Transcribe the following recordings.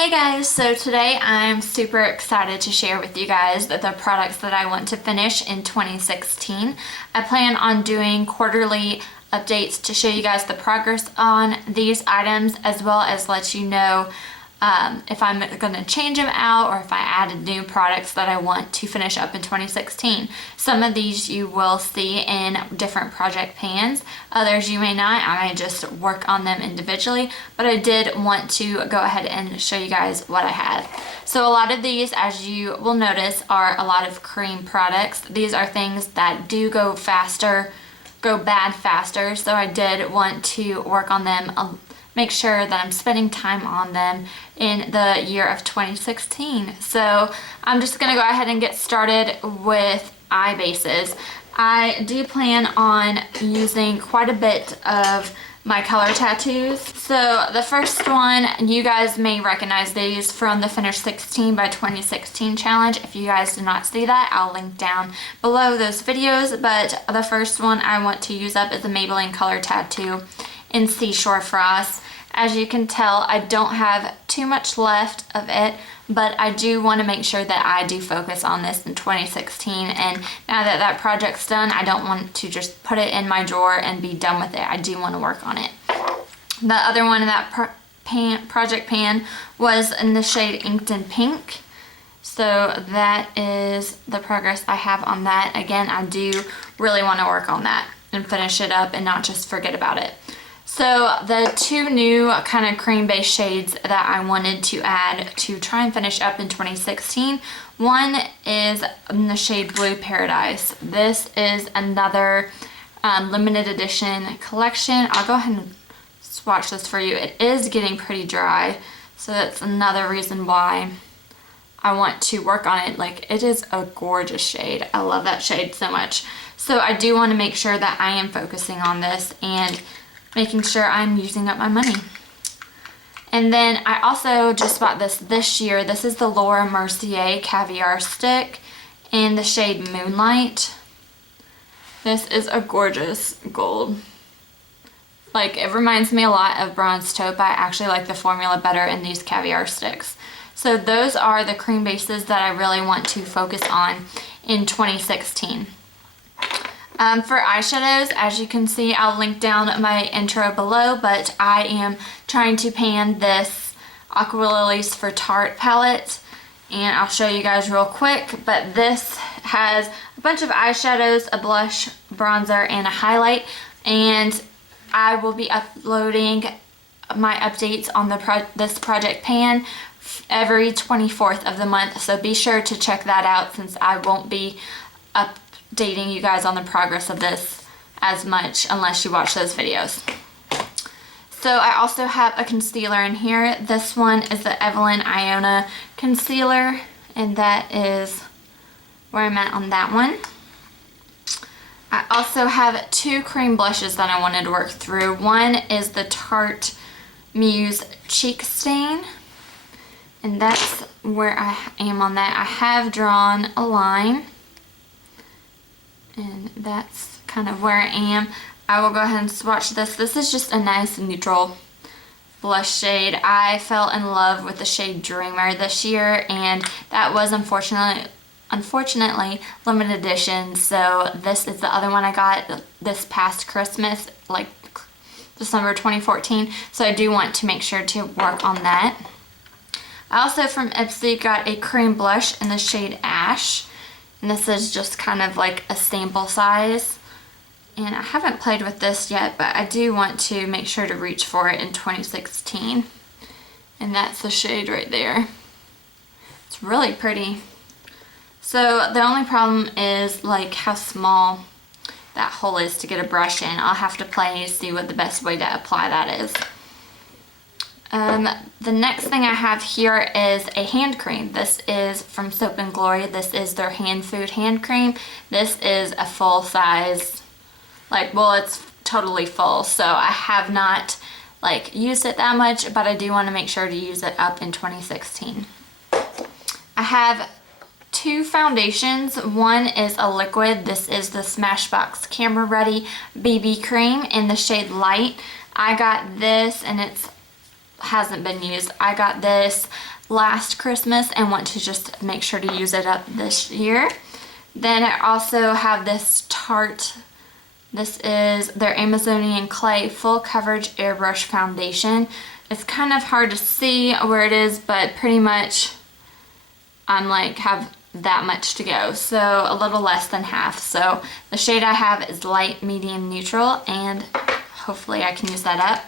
Hey guys, so today I'm super excited to share with you guys the products that I want to finish in 2016. I plan on doing quarterly updates to show you guys the progress on these items, as well as let you know if I'm going to change them out or if I added new products that I want to finish up in 2016. Some of these you will see in different project pans, others you may not. I may just work on them individually, but I did want to go ahead and show you guys what I had. So a lot of these, as you will notice, are a lot of cream products. These are things that do go bad faster, so I did want to work on them, make sure that I'm spending time on them in the year of 2016. So I'm just gonna go ahead and get started with eye bases. I do plan on using quite a bit of my color tattoos. So the first one, you guys may recognize these from the Finish 16 by 2016 challenge. If you guys did not see that, I'll link down below those videos. But the first one I want to use up is a Maybelline color tattoo in Seashore Frost. As you can tell, I don't have too much left of it, but I do want to make sure that I do focus on this in 2016. And now that that project's done, I don't want to just put it in my drawer and be done with it. I do want to work on it. The other one in that project pan was in the shade Inked in Pink. So that is the progress I have on that. Again, I do really want to work on that and finish it up and not just forget about it. So the two new kind of cream base shades that I wanted to add to try and finish up in 2016. One is in the shade Blue Paradise. This is another limited edition collection. I'll go ahead and swatch this for you. It is getting pretty dry, so that's another reason why I want to work on it. Like, it is a gorgeous shade. I love that shade so much. So I do want to make sure that I am focusing on this and making sure I'm using up my money. And then I also just bought this year. This is the Laura Mercier Caviar stick in the shade Moonlight. This is a gorgeous gold. Like, it reminds me a lot of Bronze Taupe. I actually like the formula better in these Caviar sticks. So those are the cream bases that I really want to focus on in 2016. For eyeshadows, as you can see, I'll link down my intro below, but I am trying to pan this Aqualilies for Tarte palette, and I'll show you guys real quick. But this has a bunch of eyeshadows, a blush, bronzer, and a highlight, and I will be uploading my updates on this project pan every 24th of the month, so be sure to check that out, since I won't be updating you guys on the progress of this as much unless you watch those videos. So I also have a concealer in here. This one is the Evelyn Iona concealer, and that is where I'm at on that one. I also have two cream blushes that I wanted to work through. One is the Tarte Muse Cheekstain, and that's where I am on that. I have drawn a line, and that's kind of where I am. I will go ahead and swatch this. This is just a nice neutral blush shade. I fell in love with the shade Dreamer this year, and that was unfortunately limited edition. So this is the other one I got this past Christmas, like December 2014. So I do want to make sure to work on that. I also from Ipsy got a cream blush in the shade Ash. And this is just kind of like a sample size. And I haven't played with this yet, but I do want to make sure to reach for it in 2016. And that's the shade right there. It's really pretty. So the only problem is like how small that hole is to get a brush in. I'll have to play and see what the best way to apply that is. The next thing I have here is a hand cream. This is from Soap & Glory. This is their hand food hand cream. This is a full size, it's totally full. So I have not used it that much, but I do want to make sure to use it up in 2016. I have two foundations. One is a liquid. This is the Smashbox Camera Ready BB Cream in the shade Light. I got this, and it's hasn't been used. I got this last Christmas and want to just make sure to use it up this year. Then I also have this Tarte. This is their Amazonian Clay Full Coverage Airbrush Foundation. It's kind of hard to see where it is, but pretty much I'm like have that much to go, so a little less than half. So the shade I have is light, medium, neutral, and hopefully I can use that up.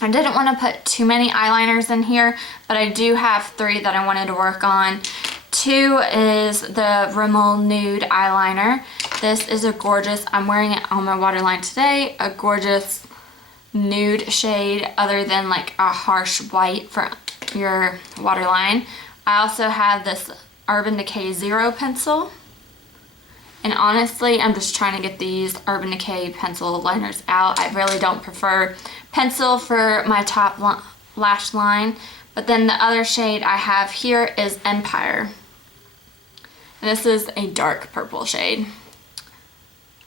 I didn't want to put too many eyeliners in here, but I do have 3 that I wanted to work on. 2 is the Rimmel Nude eyeliner. This is a gorgeous, I'm wearing it on my waterline today, a gorgeous nude shade other than like a harsh white for your waterline. I also have this Urban Decay Zero pencil. And honestly, I'm just trying to get these Urban Decay pencil liners out. I really don't prefer pencil for my top lash line. But then the other shade I have here is Empire. And this is a dark purple shade.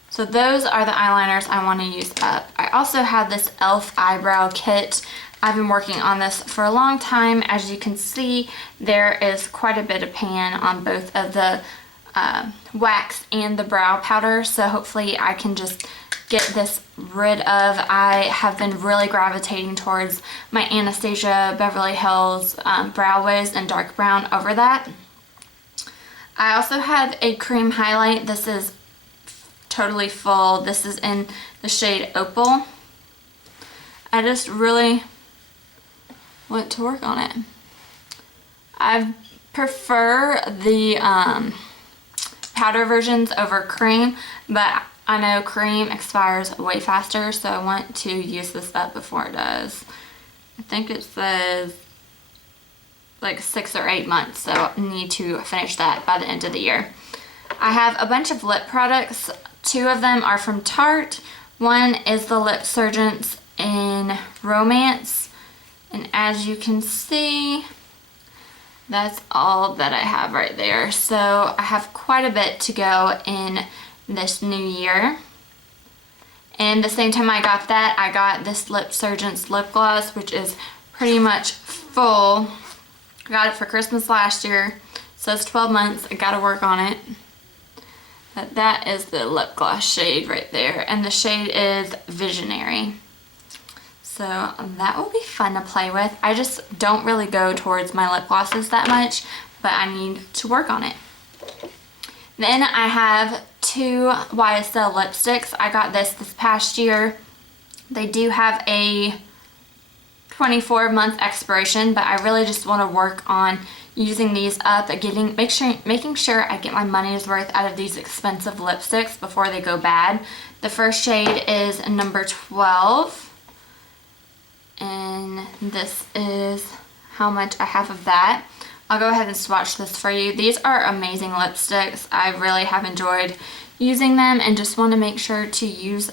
So those are the eyeliners I want to use up. I also have this e.l.f. eyebrow kit. I've been working on this for a long time. As you can see, there is quite a bit of pan on both of the wax and the brow powder, so hopefully I can just get this rid of. I have been really gravitating towards my Anastasia Beverly Hills brow wiz and dark brown over that. I also have a cream highlight. This is totally full. This is in the shade Opal. I just really want to work on it. I prefer the powder versions over cream, but I know cream expires way faster, so I want to use this up before it does. I think it says like 6 or 8 months, so I need to finish that by the end of the year. I have a bunch of lip products. 2 of them are from Tarte. One is the Lipsurgence in Romance, and as you can see, that's all that I have right there. So I have quite a bit to go in this new year. And the same time I got that, I got this Lipsurgence lip gloss, which is pretty much full. I got it for Christmas last year. It says 12 months. I gotta work on it. But that is the lip gloss shade right there. And the shade is Visionary. So that will be fun to play with. I just don't really go towards my lip glosses that much, but I need to work on it. Then I have 2 YSL lipsticks. I got this past year. They do have a 24-month expiration, but I really just want to work on using these up and making sure I get my money's worth out of these expensive lipsticks before they go bad. The first shade is number 12. And this is how much I have of that. I'll go ahead and swatch this for you. These are amazing lipsticks. I really have enjoyed using them and just want to make sure to use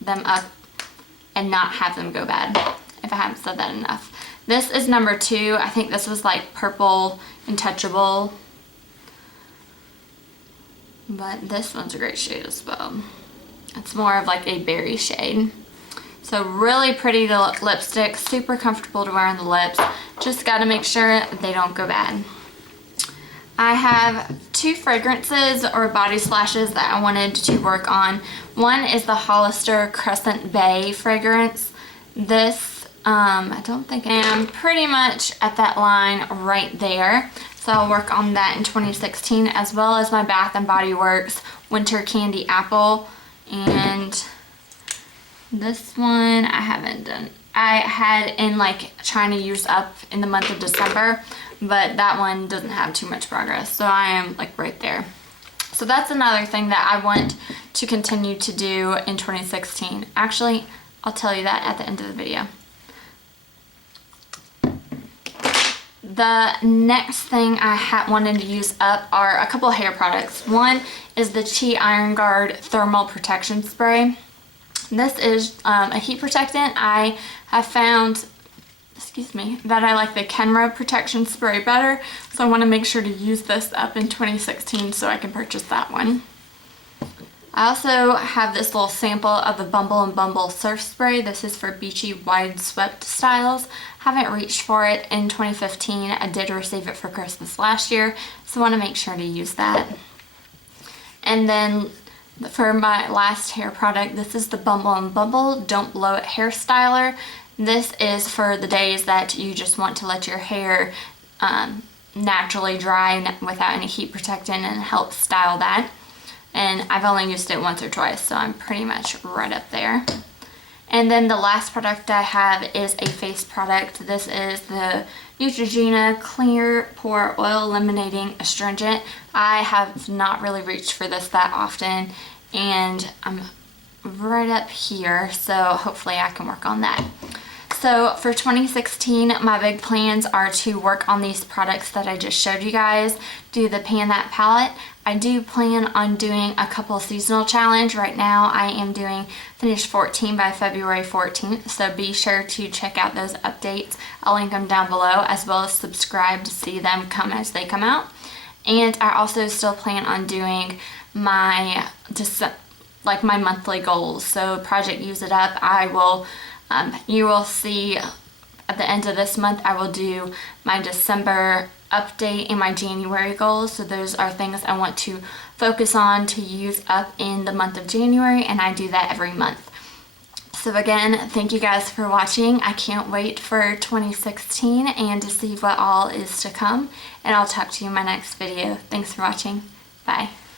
them up and not have them go bad, if I haven't said that enough. This is number 2. I think this was like purple Intouchable. But this one's a great shade as well. It's more of like a berry shade. So really pretty lipstick, super comfortable to wear on the lips. Just got to make sure they don't go bad. I have 2 fragrances or body splashes that I wanted to work on. One is the Hollister Crescent Bay fragrance. This, I don't think I am pretty much at that line right there. So I'll work on that in 2016, as well as my Bath & Body Works Winter Candy Apple. And this one I haven't done. I had in like trying to use up in the month of December, but that one doesn't have too much progress, so I am like right there. So that's another thing that I want to continue to do in 2016. Actually, I'll tell you that at the end of the video. The next thing I wanted to use up are a couple of hair products. One is the Chi Iron Guard Thermal Protection Spray. This is a heat protectant. I have found, that I like the Kenra Protection Spray better, so I want to make sure to use this up in 2016 so I can purchase that one. I also have this little sample of the Bumble and Bumble Surf Spray. This is for beachy wide swept styles. haven't reached for it in 2015. I did receive it for Christmas last year, so I want to make sure to use that. And then for my last hair product, this is the Bumble & Bumble Don't Blow It Hair Styler. This is for the days that you just want to let your hair naturally dry without any heat protectant, and help style that. And I've only used it once or twice, so I'm pretty much right up there. And then the last product I have is a face product. This is the Neutrogena Clear Pore Oil Eliminating Astringent. I have not really reached for this that often, and I'm right up here, so hopefully I can work on that. So for 2016, my big plans are to work on these products that I just showed you guys, do the Pan That palette. I do plan on doing a couple seasonal challenge. Right now I am doing Finish 14 by February 14th, so be sure to check out those updates. I'll link them down below, as well as subscribe to see them come as they come out. And I also still plan on doing my my monthly goals. So Project Use It Up, you will see at the end of this month I will do my December update and my January goals. So those are things I want to focus on to use up in the month of January, and I do that every month. So again, thank you guys for watching. I can't wait for 2016 and to see what all is to come, and I'll talk to you in my next video. Thanks for watching. Bye.